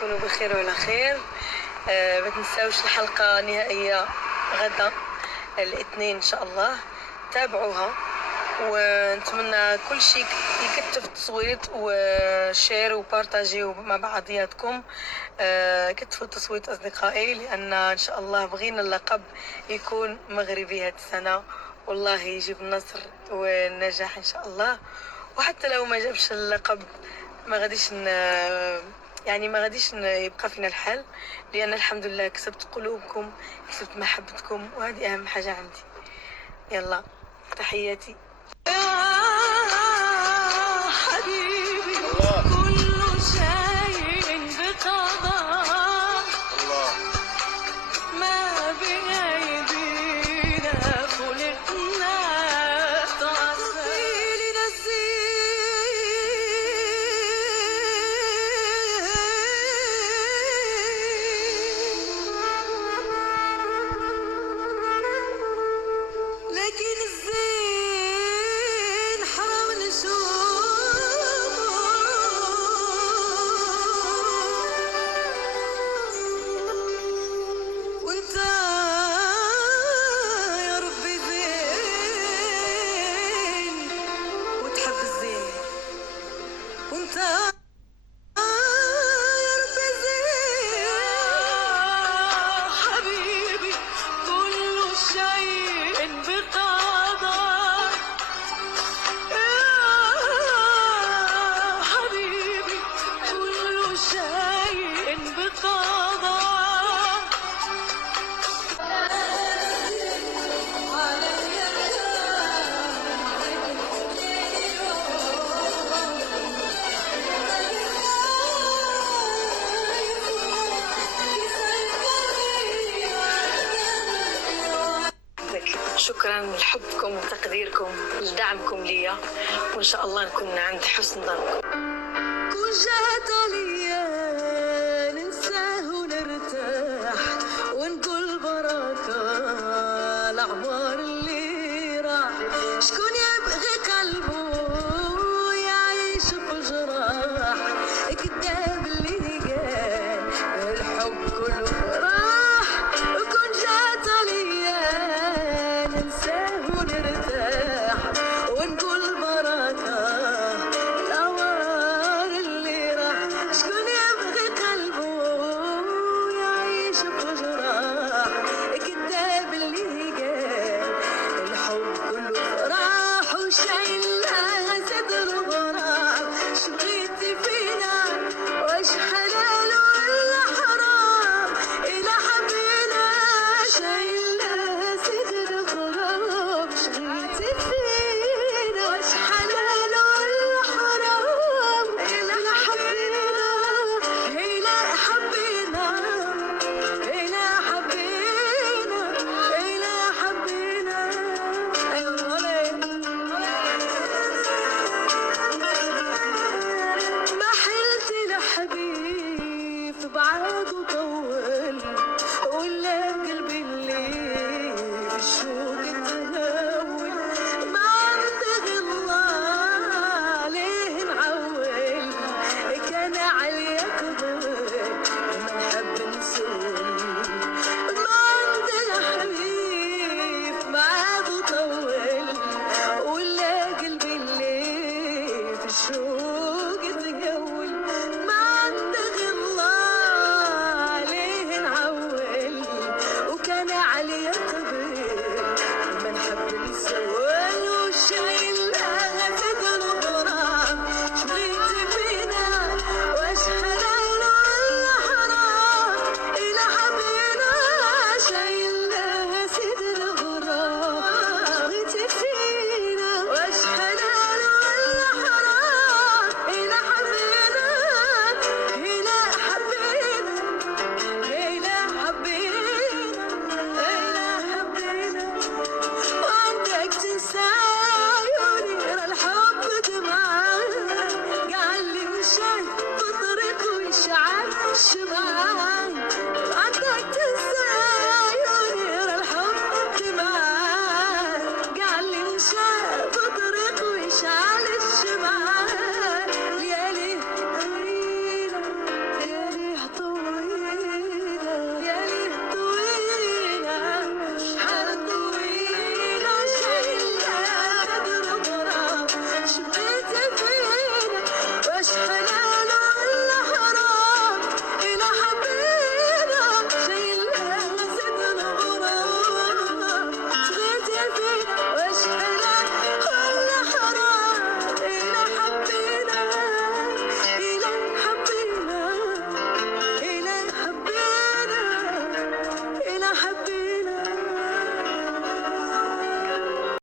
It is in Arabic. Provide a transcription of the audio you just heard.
كونوا بخير وعلى خير. ما تنساوش الحلقة نهائية غدا الاثنين ان شاء الله، تابعوها ونتمنى كل شيء يكتف التصويت وشير وبارتاجيو مع بعضياتكم. كتفوا التصويت اصدقائي، لان ان شاء الله بغينا اللقب يكون مغربي هذه السنة، والله يجيب النصر والنجاح ان شاء الله. وحتى لو ما جابش اللقب ما غاديش يبقى فينا الحال، لان الحمد لله كسبت قلوبكم، كسبت محبتكم، وهذه اهم حاجه عندي. يلا تحياتي. حبيبي الله. كل شيء بقضاء الله، ما بأيدينا خلقنا تعصي لكن الزين حرام نشوف، وانت يا ربي زين وتحب الزين، وانت يا ربي زين. حبيبي كل شيء بقضاء، يا حبيبي كل شيء بقضاء. شكرا لحبكم وتقديركم لدعمكم ليا، وان شاء الله نكون عند حسن ظنكم. كون جات عليا ننساه ونرتاح ونقول بركة الأعمار اللي راح. شكون يبغي قلبه يعيش في جراح، كذاب اللي قال الحب كله فراح. وكون جات عليا ننساه ونرتاح ونقول بركة الأوار اللي راح. شكون يبغي قلبه يعيش في جراح، كذاب اللي قال الحب كله فراح. وشايلها صدر غرام، شبغيتي فينا واش حلال ولا حرام؟ إلا حبينا شايلها صدر غرام، شبغيتي فينا واش حلال ولا حرام؟ إلا حبينا إلا حبينا إلا حبينا إلا حبينا. ما حلت لحبيب بعاد وطول، ولا قلبي اللي بالشوق تهول. ما عندي الله ليه نعول، كان عليا كبر ما نحب نسول. ما عندي حبيب بعاد وطول، ولا قلبي اللي في الشوق تقول. ما عندي الله ليه نعول، وكان عليا قبل ما نحب نسول. وشايلها صدر غرام، شبغيتي فينا واش حلال ولا حرام؟ إلا حبينا شايلها صدر غرام، شبغيتي فينا واش حلال ولا حرام؟ إلا حبينا إلا حبينا إلا حبينا إلا حبينا. وعندك تنسى عيوني غير الحب دمعة، قال لي مشى بطريق ويشعل شمعة.